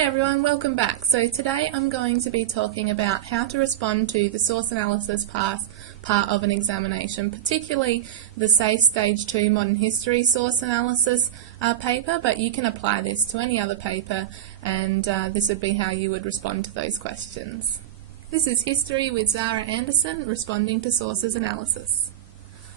Hi everyone, welcome back. So today I'm going to be talking about how to respond to the source analysis part of an examination, particularly the SACE Stage 2 Modern History source analysis paper, but you can apply this to any other paper and this would be how you would respond to those questions. This is History with Zara Anderson, responding to sources analysis.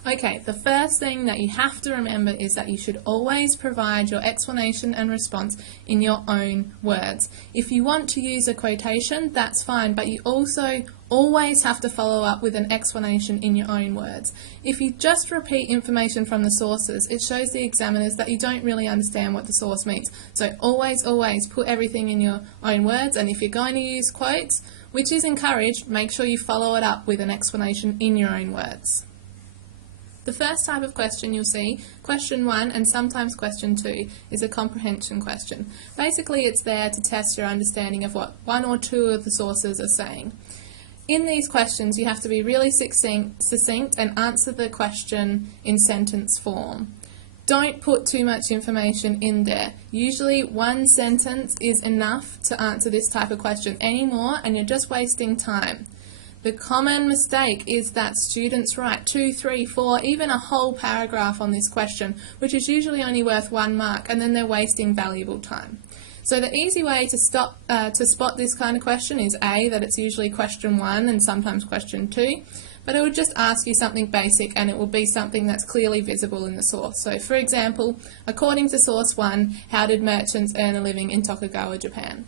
Okay, the first thing that you have to remember is that you should always provide your explanation and response in your own words. If you want to use a quotation, that's fine, but you also always have to follow up with an explanation in your own words. If you just repeat information from the sources, it shows the examiners that you don't really understand what the source means. So always put everything in your own words, and if you're going to use quotes, which is encouraged, make sure you follow it up with an explanation in your own words. The first type of question you'll see, question 1 and sometimes question 2, is a comprehension question. Basically it's there to test your understanding of what one or two of the sources are saying. In these questions you have to be really succinct and answer the question in sentence form. Don't put too much information in there. Usually one sentence is enough to answer this type of question. Any more and you're just wasting time. The common mistake is that students write 2, 3, 4, even a whole paragraph on this question, which is usually only worth 1 mark, and then they're wasting valuable time. So the easy way to spot this kind of question is A, that it's usually question 1 and sometimes question 2, but it would just ask you something basic and it will be something that's clearly visible in the source. So for example, according to source 1, how did merchants earn a living in Tokugawa, Japan?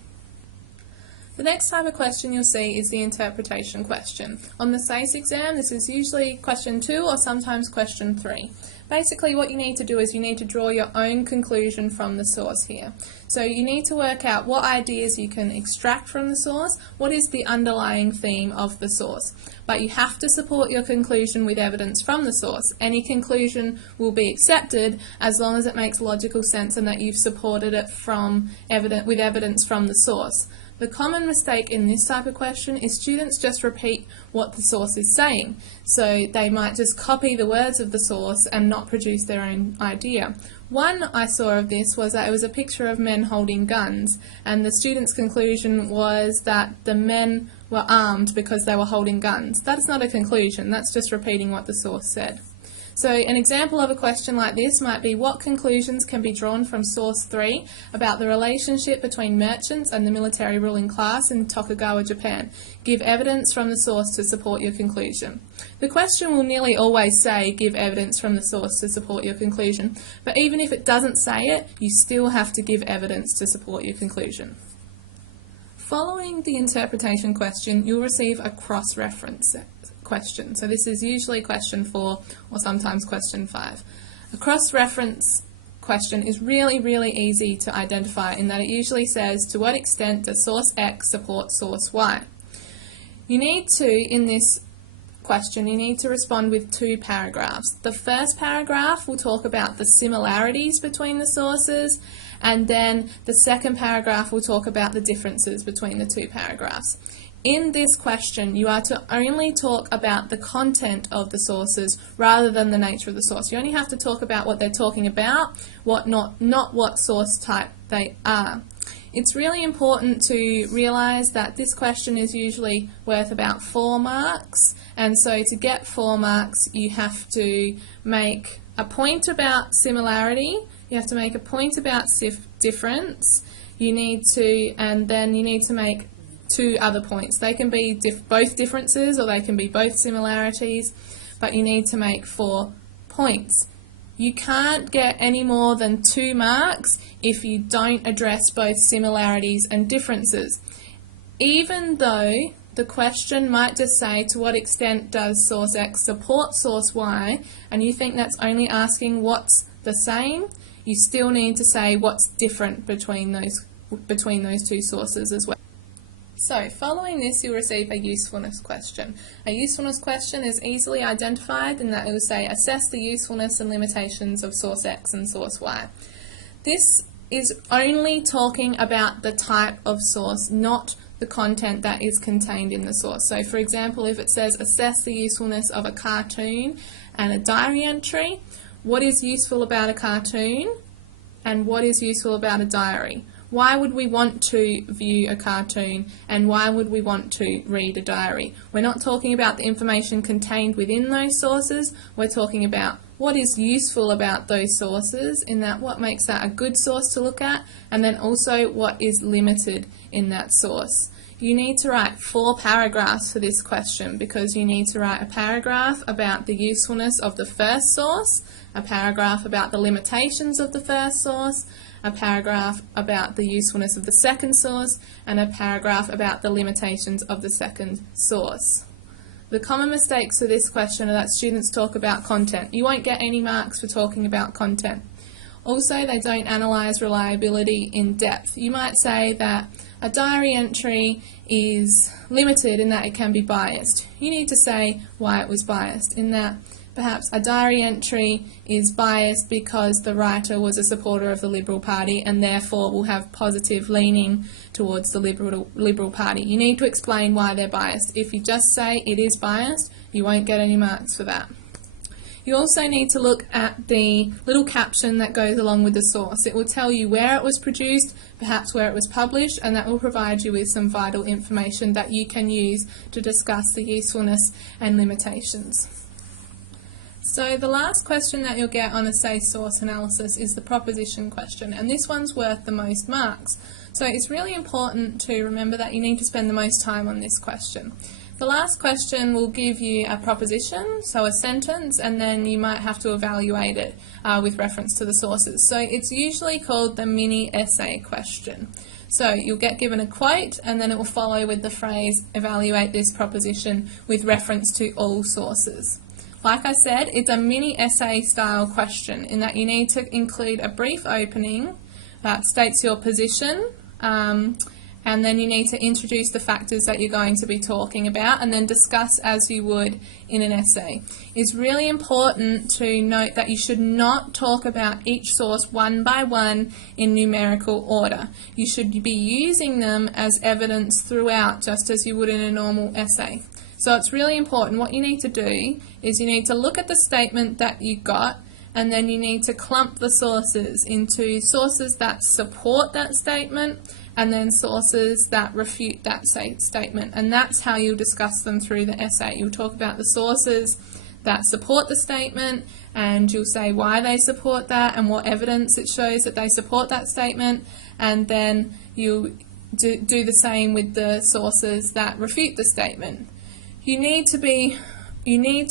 The next type of question you'll see is the interpretation question. On the SACE exam, this is usually question 2 or sometimes question 3. Basically what you need to do is you need to draw your own conclusion from the source here. So you need to work out what ideas you can extract from the source, what is the underlying theme of the source. But you have to support your conclusion with evidence from the source. Any conclusion will be accepted as long as it makes logical sense and that you've supported it with evidence from the source. The common mistake in this type of question is students just repeat what the source is saying. So they might just copy the words of the source and not produce their own idea. One I saw of this was that it was a picture of men holding guns, and the student's conclusion was that the men were armed because they were holding guns. That's not a conclusion, that's just repeating what the source said. So an example of a question like this might be, what conclusions can be drawn from source 3 about the relationship between merchants and the military ruling class in Tokugawa, Japan? Give evidence from the source to support your conclusion. The question will nearly always say, give evidence from the source to support your conclusion, but even if it doesn't say it, you still have to give evidence to support your conclusion. Following the interpretation question, you'll receive a cross-reference question. So this is usually question 4 or sometimes question 5. A cross-reference question is really easy to identify in that it usually says, to what extent does source X support source Y? You need to, in this question, you need to respond with 2 paragraphs. The first paragraph will talk about the similarities between the sources, and then the second paragraph will talk about the differences between the 2 paragraphs. In this question, you are to only talk about the content of the sources rather than the nature of the source. You only have to talk about what they're talking about, not what source type they are. It's really important to realise that this question is usually worth about 4 marks, and so to get 4 marks you have to make a point about similarity, you have to make a point about difference, and then you need to make 2 other points. They can be both differences or they can be both similarities, but you need to make 4 points. You can't get any more than 2 marks if you don't address both similarities and differences. Even though the question might just say, to what extent does source X support source Y, and you think that's only asking what's the same, you still need to say what's different between those 2 sources as well. So, following this you'll receive a usefulness question. A usefulness question is easily identified in that it will say, assess the usefulness and limitations of source X and source Y. This is only talking about the type of source, not the content that is contained in the source. So for example, if it says, assess the usefulness of a cartoon and a diary entry, what is useful about a cartoon and what is useful about a diary? Why would we want to view a cartoon, and why would we want to read a diary? We're not talking about the information contained within those sources, we're talking about what is useful about those sources, in that what makes that a good source to look at, and then also what is limited in that source. You need to write 4 paragraphs for this question, because you need to write a paragraph about the usefulness of the first source, a paragraph about the limitations of the first source, a paragraph about the usefulness of the second source, and a paragraph about the limitations of the second source. The common mistakes for this question are that students talk about content. You won't get any marks for talking about content. Also, they don't analyse reliability in depth. You might say that a diary entry is limited in that it can be biased. You need to say why it was biased, in that perhaps a diary entry is biased because the writer was a supporter of the Liberal Party and therefore will have positive leaning towards the Liberal Party. You need to explain why they're biased. If you just say it is biased, you won't get any marks for that. You also need to look at the little caption that goes along with the source. It will tell you where it was produced, perhaps where it was published, and that will provide you with some vital information that you can use to discuss the usefulness and limitations. So the last question that you'll get on a SACE source analysis is the proposition question, and this one's worth the most marks. So it's really important to remember that you need to spend the most time on this question. The last question will give you a proposition, so a sentence, and then you might have to evaluate it with reference to the sources. So it's usually called the mini essay question. So you'll get given a quote, and then it will follow with the phrase, evaluate this proposition with reference to all sources. Like I said, it's a mini essay style question, in that you need to include a brief opening that states your position, and then you need to introduce the factors that you're going to be talking about, and then discuss as you would in an essay. It's really important to note that you should not talk about each source one by one in numerical order. You should be using them as evidence throughout, just as you would in a normal essay. So it's really important. What you need to do is you need to look at the statement that you got, and then you need to clump the sources into sources that support that statement and then sources that refute that statement. And that's how you'll discuss them through the essay. You'll talk about the sources that support the statement, and you'll say why they support that and what evidence it shows that they support that statement, and then you'll do the same with the sources that refute the statement. You need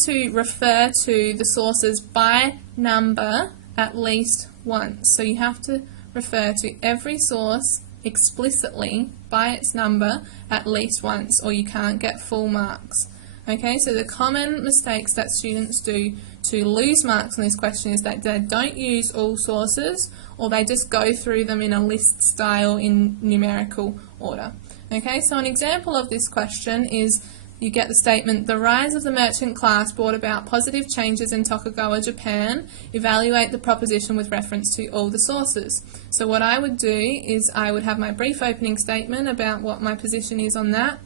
to refer to the sources by number at least once. So you have to refer to every source explicitly by its number at least once, or you can't get full marks. Okay, so the common mistakes that students do to lose marks on this question is that they don't use all sources, or they just go through them in a list style in numerical order. Okay, so an example of this question is you get the statement, the rise of the merchant class brought about positive changes in Tokugawa, Japan. Evaluate the proposition with reference to all the sources. So what I would do is I would have my brief opening statement about what my position is on that.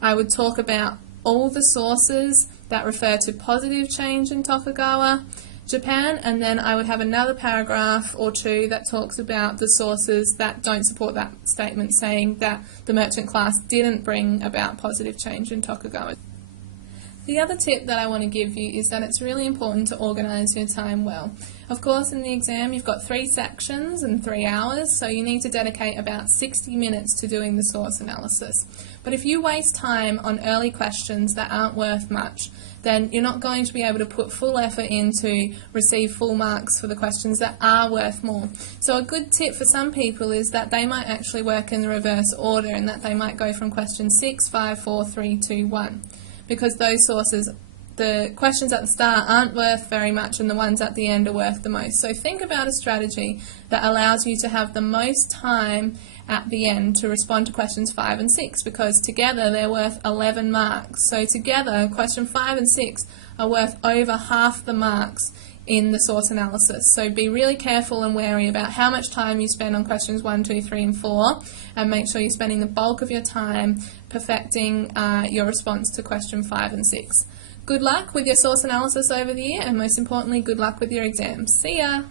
I would talk about all the sources that refer to positive change in Tokugawa, Japan, and then I would have another paragraph or two that talks about the sources that don't support that statement, saying that the merchant class didn't bring about positive change in Tokugawa. The other tip that I want to give you is that it's really important to organise your time well. Of course, in the exam you've got 3 sections and 3 hours, so you need to dedicate about 60 minutes to doing the source analysis. But if you waste time on early questions that aren't worth much, then you're not going to be able to put full effort in to receive full marks for the questions that are worth more. So a good tip for some people is that they might actually work in the reverse order, and that they might go from question 6, 5, 4, 3, 2, 1. Because those sources, the questions at the start aren't worth very much and the ones at the end are worth the most. So think about a strategy that allows you to have the most time at the end to respond to questions 5 and 6, because together they're worth 11 marks. So together, question 5 and 6 are worth over half the marks in the source analysis. So be really careful and wary about how much time you spend on questions 1, 2, 3 and 4, and make sure you're spending the bulk of your time perfecting your response to question 5 and 6. Good luck with your source analysis over the year, and most importantly, good luck with your exams. See ya!